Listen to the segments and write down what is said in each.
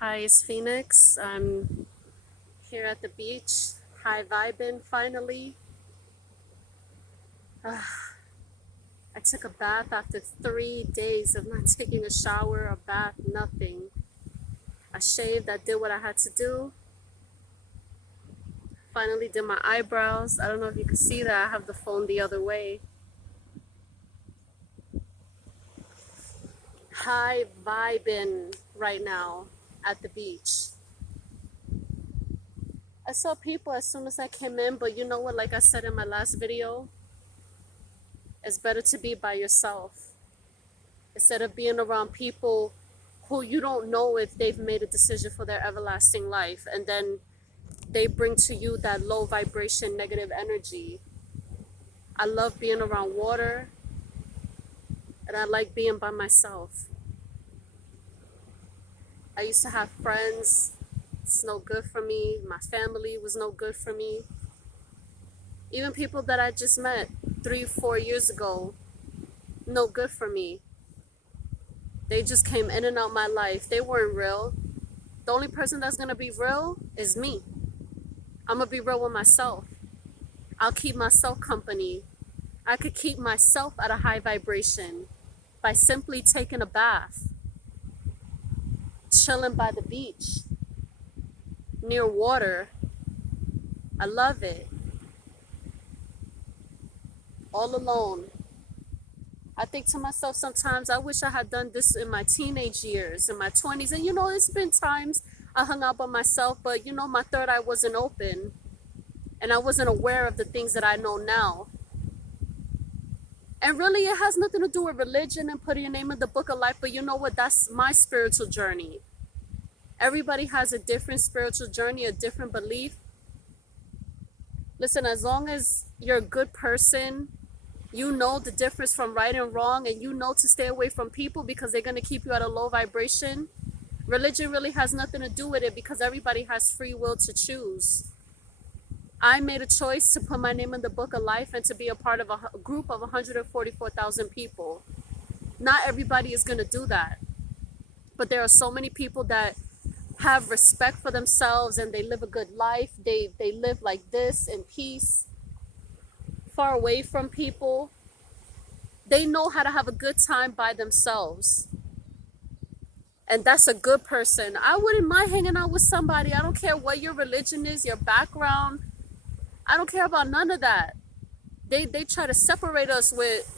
Hi, it's Phoenix. I'm here at the beach. Hi, vibin finally. I took a bath after 3 days of not taking a shower, a bath, nothing. I shaved, I did what I had to do. Finally did my eyebrows. I don't know if you can see that. I have the phone the other way. Hi, vibin right now at the beach. I saw people as soon as I came in, but you know what, like I said in my last video, it's better to be by yourself instead of being around people who you don't know if they've made a decision for their everlasting life, and then they bring to you that low vibration negative energy. I love being around water, and I like being by myself. I used to have friends. It's no good for me. My family was no good for me. Even people that I just met 3-4 years ago, no good for me. They just came in and out my life. They weren't real. The only person that's gonna be real is me. I'm gonna be real with myself. I'll keep myself company. I could keep myself at a high vibration by simply taking a bath, chilling by the beach, near water. I love it. All alone. I think to myself sometimes, I wish I had done this in my teenage years, in my 20s. And it's been times I hung out by myself, but my third eye wasn't open and I wasn't aware of the things that I know now. And really, it has nothing to do with religion and putting your name in the book of life. But you know what? That's my spiritual journey. Everybody has a different spiritual journey, a different belief. Listen, as long as you're a good person, you know the difference from right and wrong, and you know to stay away from people because they're going to keep you at a low vibration. Religion really has nothing to do with it because everybody has free will to choose. I made a choice to put my name in the book of life and to be a part of a group of 144,000 people. Not everybody is going to do that. But there are so many people that have respect for themselves and they live a good life. They live like this in peace, far away from people. They know how to have a good time by themselves. And that's a good person. I wouldn't mind hanging out with somebody. I don't care what your religion is, your background. I don't care about none of that. They try to separate us with,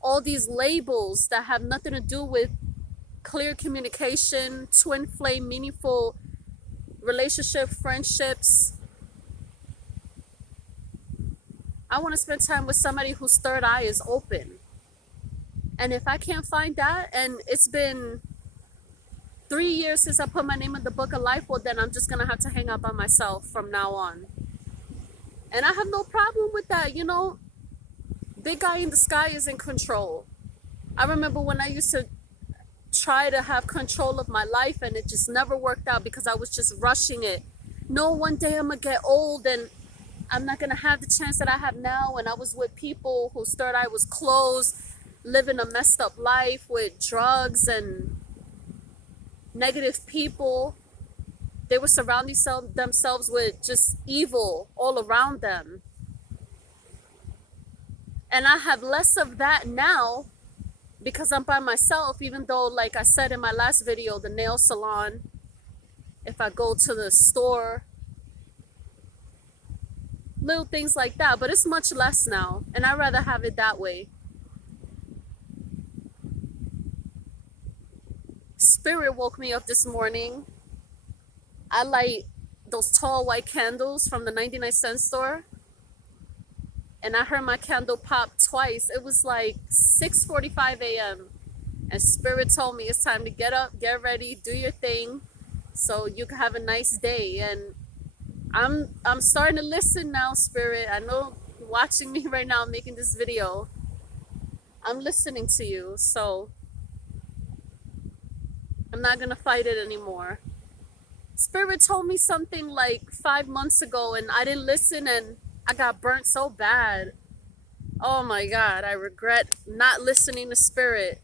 all these labels that have nothing to do with clear communication, twin flame, meaningful relationship, friendships. I want to spend time with somebody whose third eye is open. And if I can't find that, and it's been 3 years since I put my name in the book of life, well, then I'm just going to have to hang out by myself from now on. And I have no problem with that. Big guy in the sky is in control. I remember when I used to try to have control of my life and it just never worked out because I was just rushing it. No, one day I'm going to get old and I'm not going to have the chance that I have now. And I was with people whose third eye was closed, living a messed up life with drugs and negative people. They were surrounding themselves with just evil all around them. And I have less of that now because I'm by myself, even though, like I said in my last video, the nail salon, if I go to the store, little things like that, but it's much less now. And I'd rather have it that way. Spirit woke me up this morning. I light those tall white candles from the 99-cent store. And I heard my candle pop twice. It was like 6:45 a.m. And Spirit told me it's time to get up, get ready, do your thing so you can have a nice day. And I'm starting to listen now, Spirit. I know you're watching me right now making this video. I'm listening to you, so I'm not gonna fight it anymore. Spirit told me something like 5 months ago and I didn't listen and I got burnt so bad. Oh my God, I regret not listening to Spirit.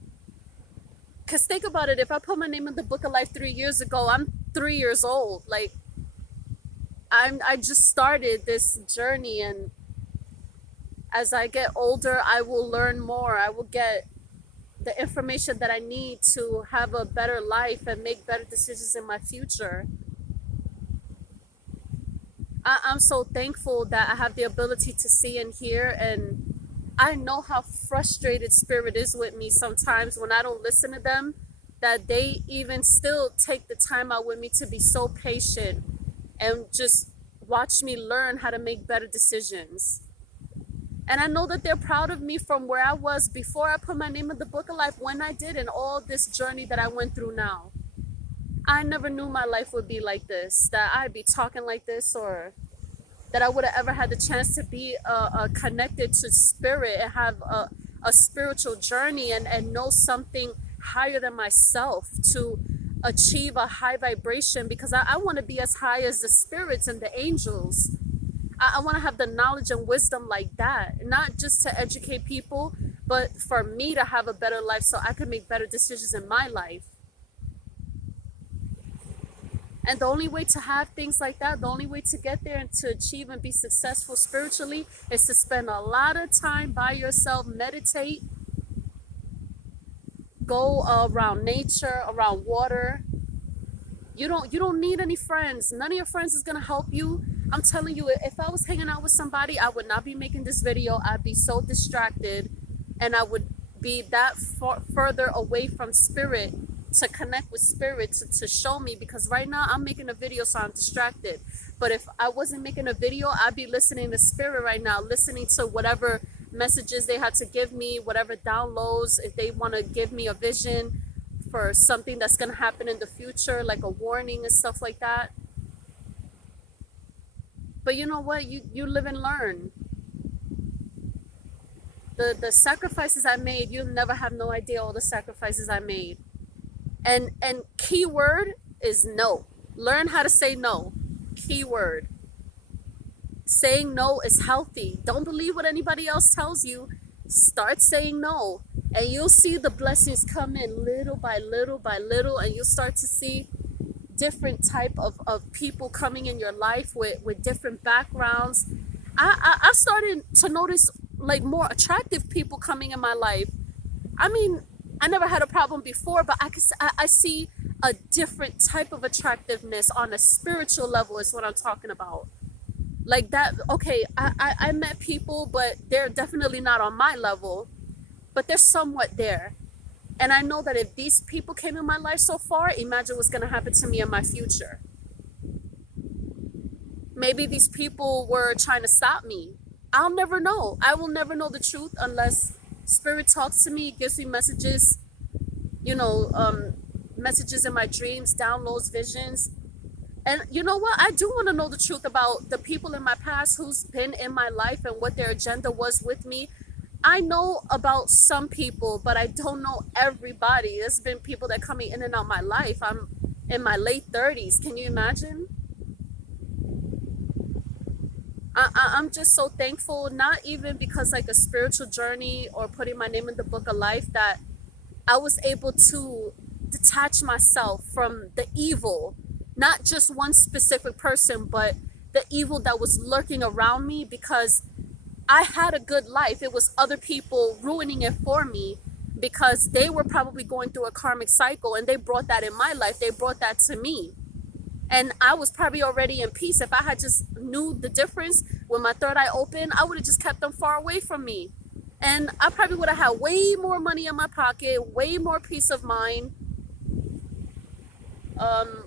Because think about it, if I put my name in the book of life 3 years ago, I'm 3 years old. Like, I just started this journey, and as I get older, I will learn more. I will get the information that I need to have a better life and make better decisions in my future. I'm so thankful that I have the ability to see and hear, and I know how frustrated spirit is with me sometimes when I don't listen to them, that they even still take the time out with me to be so patient and just watch me learn how to make better decisions. And I know that they're proud of me from where I was before I put my name in the book of life, when I did, and all this journey that I went through now. I never knew my life would be like this, that I'd be talking like this, or that I would have ever had the chance to be connected to spirit and have a spiritual journey, and know something higher than myself, to achieve a high vibration, because I want to be as high as the spirits and the angels. I want to have the knowledge and wisdom like that, not just to educate people, but for me to have a better life so I can make better decisions in my life. And the only way to have things like that, the only way to get there and to achieve and be successful spiritually, is to spend a lot of time by yourself, meditate, go around nature, around water. You don't need any friends. None of your friends is gonna help you. I'm telling you, if I was hanging out with somebody, I would not be making this video. I'd be so distracted, and I would be that further away from spirit, to connect with spirit, to show me, because right now I'm making a video, so I'm distracted. But if I wasn't making a video, I'd be listening to spirit right now, listening to whatever messages they had to give me, whatever downloads, if they want to give me a vision for something that's going to happen in the future, like a warning and stuff like that. But you know what? You live and learn. The sacrifices I made, you'll never have no idea all the sacrifices I made. And key word is no. Learn how to say no. Key word. Saying no is healthy. Don't believe what anybody else tells you. Start saying no, and you'll see the blessings come in little by little by little, and you'll start to see different type of people coming in your life with different backgrounds. I started to notice like more attractive people coming in my life. I mean, I never had a problem before, but I see a different type of attractiveness on a spiritual level is what I'm talking about. Like that, okay, I met people, but they're definitely not on my level, but they're somewhat there. And I know that if these people came in my life so far, imagine what's going to happen to me in my future. Maybe these people were trying to stop me. I'll never know. I will never know the truth unless spirit talks to me, gives me messages, messages in my dreams, downloads, visions. And you know what? I do want to know the truth about the people in my past who's been in my life and what their agenda was with me. I know about some people, but I don't know everybody. There's been people that coming in and out my life. I'm in my late 30s. Can you imagine? I'm just so thankful, not even because like a spiritual journey or putting my name in the book of life, that I was able to detach myself from the evil, not just one specific person, but the evil that was lurking around me, because I had a good life. It was other people ruining it for me because they were probably going through a karmic cycle, and they brought that in my life. They brought that to me. And I was probably already in peace. If I had just knew the difference when my third eye opened, I would have just kept them far away from me. And I probably would have had way more money in my pocket, way more peace of mind,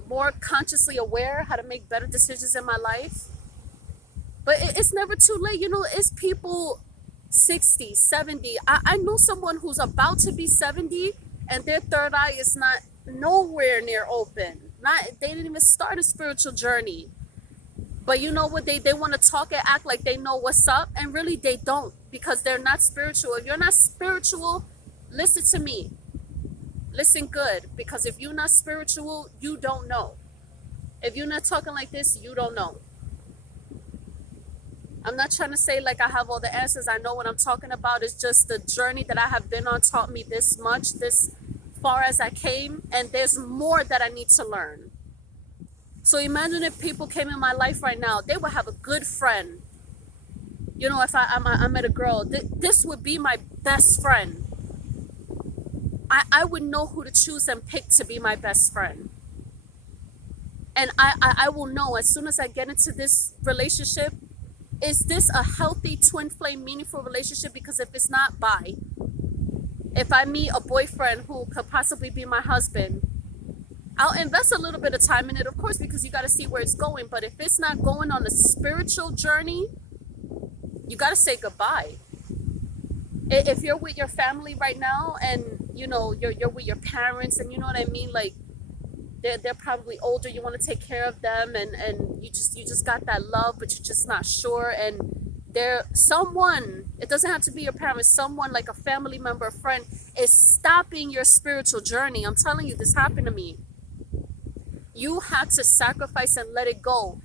more consciously aware how to make better decisions in my life. But it's never too late. It's people 60, 70. I know someone who's about to be 70 and their third eye is not nowhere near open. They didn't even start a spiritual journey. But you know what? They want to talk and act like they know what's up, and really they don't, because they're not spiritual. If you're not spiritual, listen to me. Listen good, because if you're not spiritual, you don't know. If you're not talking like this, you don't know. I'm not trying to say like I have all the answers. I know what I'm talking about. It's just the journey that I have been on taught me this much, this far as I came, and there's more that I need to learn. So imagine if people came in my life right now, they would have a good friend. You know, if I met a girl, this would be my best friend. I would know who to choose and pick to be my best friend. And I will know as soon as I get into this relationship, is this a healthy twin flame meaningful relationship? Because if it's not, bye. If I meet a boyfriend who could possibly be my husband, I'll invest a little bit of time in it, of course, because you got to see where it's going. But if it's not going on a spiritual journey, you got to say goodbye. If you're with your family right now, and you know you're with your parents, and you know what I mean, like they're probably older, you want to take care of them, and you just got that love, but you're just not sure, and there someone, it doesn't have to be your parents, someone like a family member, a friend, is stopping your spiritual journey. I'm telling you, this happened to me. You have to sacrifice and let it go.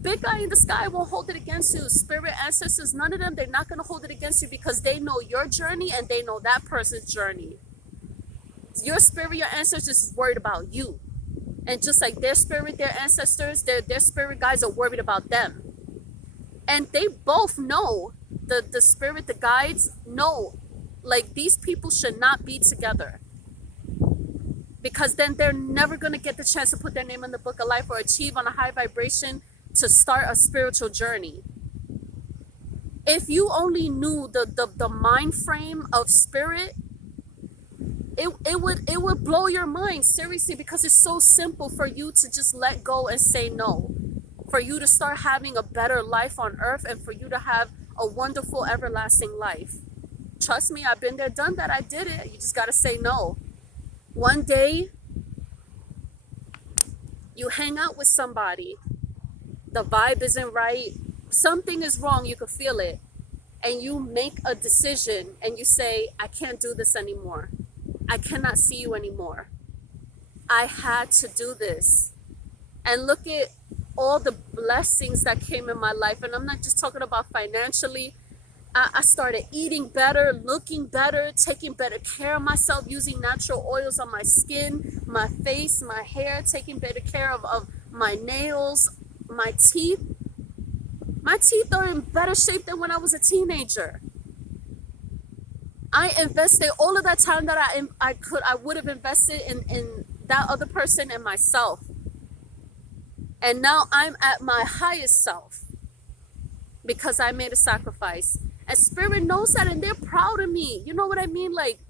Big guy in the sky won't hold it against you. Spirit, ancestors, none of them, they're not going to hold it against you, because they know your journey and they know that person's journey. Your spirit, your ancestors is worried about you. And just like their spirit, their ancestors, their spirit guides are worried about them. And they both know, the spirit, the guides know, like these people should not be together. Because then they're never going to get the chance to put their name in the book of life or achieve on a high vibration to start a spiritual journey. If you only knew the mind frame of spirit, it would blow your mind, seriously, because it's so simple for you to just let go and say no, for you to start having a better life on earth, and for you to have a wonderful everlasting life. Trust me, I've been there, done that. I did it. You just got to say no. One day you hang out with somebody, the vibe isn't right, something is wrong, you can feel it, and you make a decision and you say, I can't do this anymore. I cannot see you anymore. I had to do this. And look at all the blessings that came in my life. And I'm not just talking about financially. I started eating better, looking better, taking better care of myself, using natural oils on my skin, my face, my hair, taking better care of my nails, my teeth. My teeth are in better shape than when I was a teenager. I invested all of that time that I would have invested in that other person and myself. And now I'm at my highest self because I made a sacrifice. And spirit knows that, and they're proud of me. You know what I mean? Like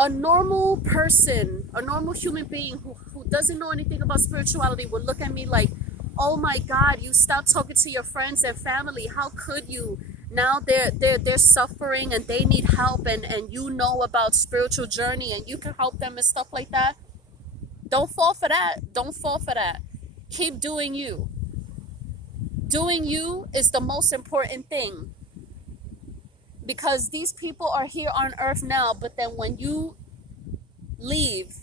a normal person, a normal human being who doesn't know anything about spirituality would look at me like, oh my God, you stopped talking to your friends and family. How could you? Now they're suffering and they need help, and you know about spiritual journey and you can help them and stuff like that. Don't fall for that. Don't fall for that. Keep doing you. Doing you is the most important thing. Because these people are here on earth now, but then when you leave,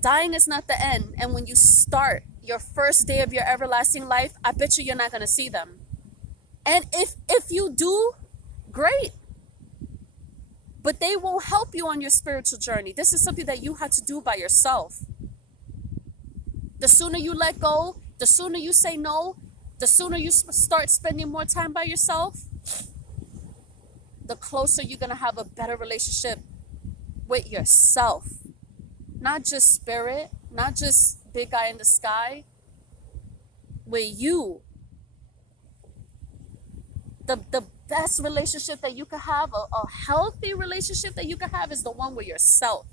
dying is not the end. And when you start your first day of your everlasting life, I bet you're not going to see them. And if you do, great. But they won't help you on your spiritual journey. This is something that you had to do by yourself. The sooner you let go, the sooner you say no, the sooner you start spending more time by yourself, the closer you're going to have a better relationship with yourself. Not just spirit, not just big guy in the sky, with you. The best relationship that you can have, a healthy relationship that you can have, is the one with yourself.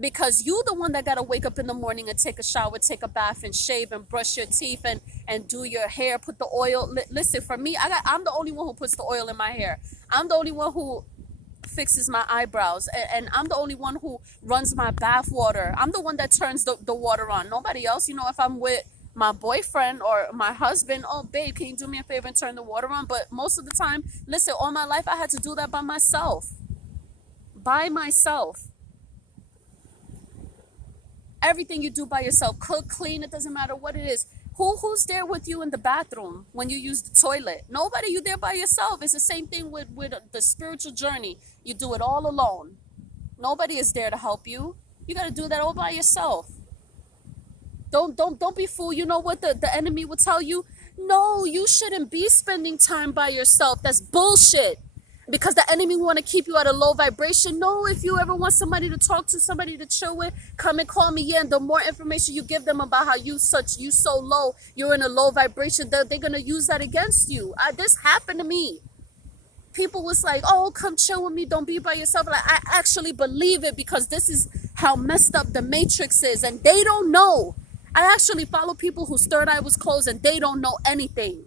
Because you the one that got to wake up in the morning and take a shower, take a bath and shave and brush your teeth and do your hair, put the oil. Listen, for me, I'm the only one who puts the oil in my hair. I'm the only one who fixes my eyebrows, and I'm the only one who runs my bath water. I'm the one that turns the water on. Nobody else. You know, if I'm with my boyfriend or my husband, oh babe, can you do me a favor and turn the water on? But most of the time, listen, all my life I had to do that by myself. By myself. Everything you do by yourself. Cook, clean, it doesn't matter what it is. Who's there with you in the bathroom when you use the toilet? Nobody. You there by yourself. It's the same thing with the spiritual journey. You do it all alone. Nobody is there to help you. You got to do that all by yourself. Don't be fooled. You know what the enemy will tell you? No, you shouldn't be spending time by yourself. That's bullshit. Because the enemy want to keep you at a low vibration. No, if you ever want somebody to talk to, somebody to chill with, come and call me. Yeah, and the more information you give them about how you so low, you're in a low vibration, they're gonna use that against you. This happened to me. People was like, oh, come chill with me, don't be by yourself. Like, I actually believe it, because this is how messed up the matrix is, and they don't know. I actually follow people whose third eye was closed and they don't know anything.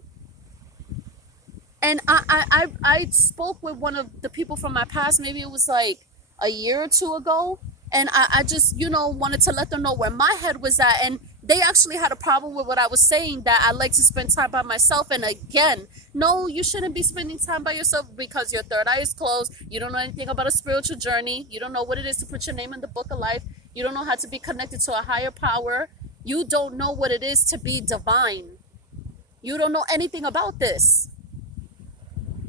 And I spoke with one of the people from my past, maybe it was like a year or two ago, and I just, wanted to let them know where my head was at. And they actually had a problem with what I was saying, that I like to spend time by myself. And again, no, you shouldn't be spending time by yourself, because your third eye is closed. You don't know anything about a spiritual journey. You don't know what it is to put your name in the book of life. You don't know how to be connected to a higher power. You don't know what it is to be divine. You don't know anything about this.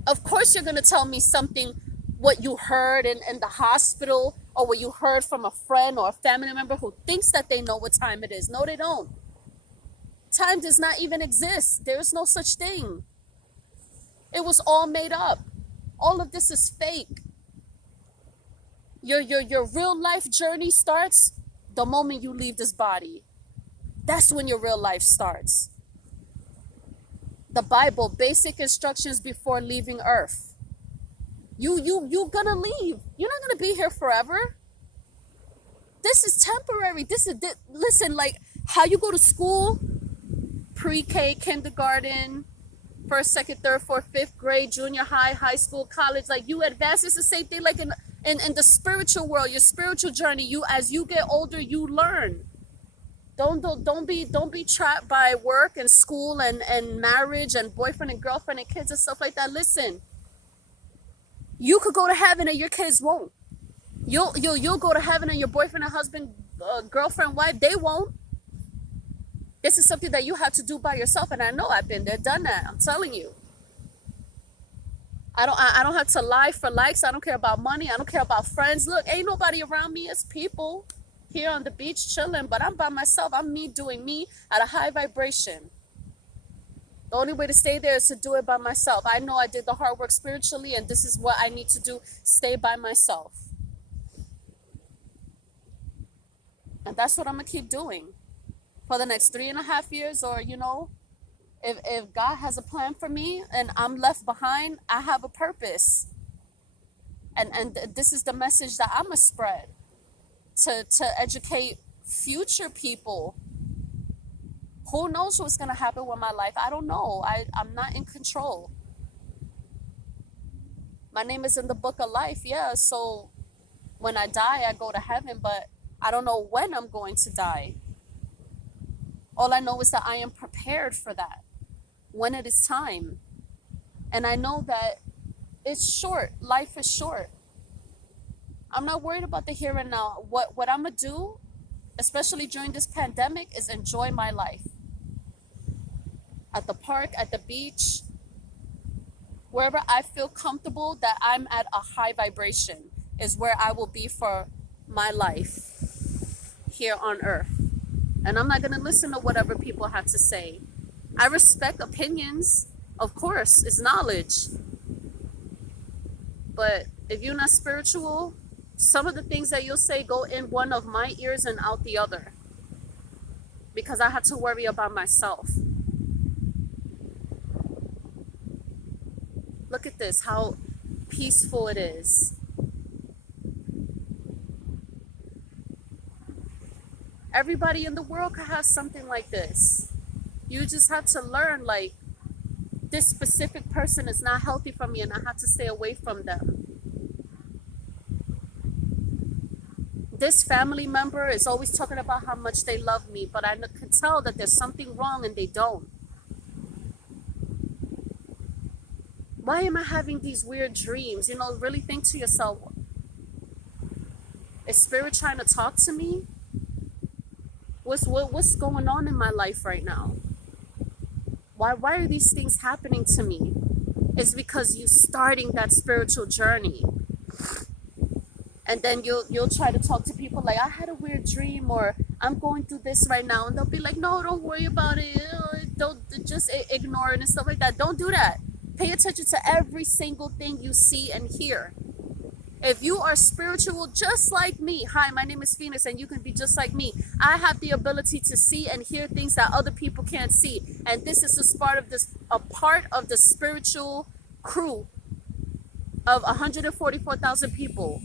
Of course you're going to tell me something, what you heard in the hospital, or what you heard from a friend or a family member who thinks that they know what time it is. No, they don't. Time does not even exist. There is no such thing. It was all made up. All of this is fake. Your real life journey starts the moment you leave this body. That's when your real life starts. The Bible, basic instructions before leaving Earth. You gonna leave. You're not gonna be here forever. This is temporary. Listen, like how you go to school, pre-K, kindergarten, first, second, third, fourth, fifth grade, junior high, high school, college. Like you advance. It's the same thing. Like in the spiritual world, your spiritual journey. As you get older, you learn. Don't be trapped by work and school and marriage and boyfriend and girlfriend and kids and stuff like that. Listen, you could go to heaven and your kids won't. You'll go to heaven and your boyfriend and husband, girlfriend, wife, they won't. This is something that you have to do by yourself, and I know I've been there, done that. I'm telling you. I don't have to lie for likes. I don't care about money. I don't care about friends. Look, ain't nobody around me. It's people here on the beach chilling, but I'm by myself. I'm me doing me at a high vibration. The only way to stay there is to do it by myself. I know I did the hard work spiritually, and this is what I need to do. Stay by myself. And that's what I'm going to keep doing for the next 3.5 years. Or, if God has a plan for me and I'm left behind, I have a purpose. And this is the message that I'm going to spread. To educate future people. Who knows what's going to happen with my life? I don't know. I'm not in control. My name is in the book of life, yeah. So when I die, I go to heaven, but I don't know when I'm going to die. All I know is that I am prepared for that when it is time. And I know that it's short. Life is short. I'm not worried about the here and now. What I'm going to do, especially during this pandemic, is enjoy my life. At the park, at the beach, wherever I feel comfortable that I'm at a high vibration is where I will be for my life here on earth. And I'm not going to listen to whatever people have to say. I respect opinions. Of course, it's knowledge. But if you're not spiritual, some of the things that you'll say go in one of my ears and out the other. Because I have to worry about myself. Look at this, how peaceful it is. Everybody in the world could have something like this. You just have to learn, like, this specific person is not healthy for me and I have to stay away from them. This family member is always talking about how much they love me, but I can tell that there's something wrong and they don't. Why am I having these weird dreams? Really think to yourself, is spirit trying to talk to me? What's going on in my life right now? Why are these things happening to me? It's because you're starting that spiritual journey. And then you'll try to talk to people like, I had a weird dream, or I'm going through this right now, and they'll be like, no, don't worry about it, don't, just ignore it and stuff like that. Don't do that. Pay attention to every single thing you see and hear. If you are spiritual just like me, hi, my name is Phoenix, and you can be just like me. I have the ability to see and hear things that other people can't see, and this is just a part of the spiritual crew of 144,000 people.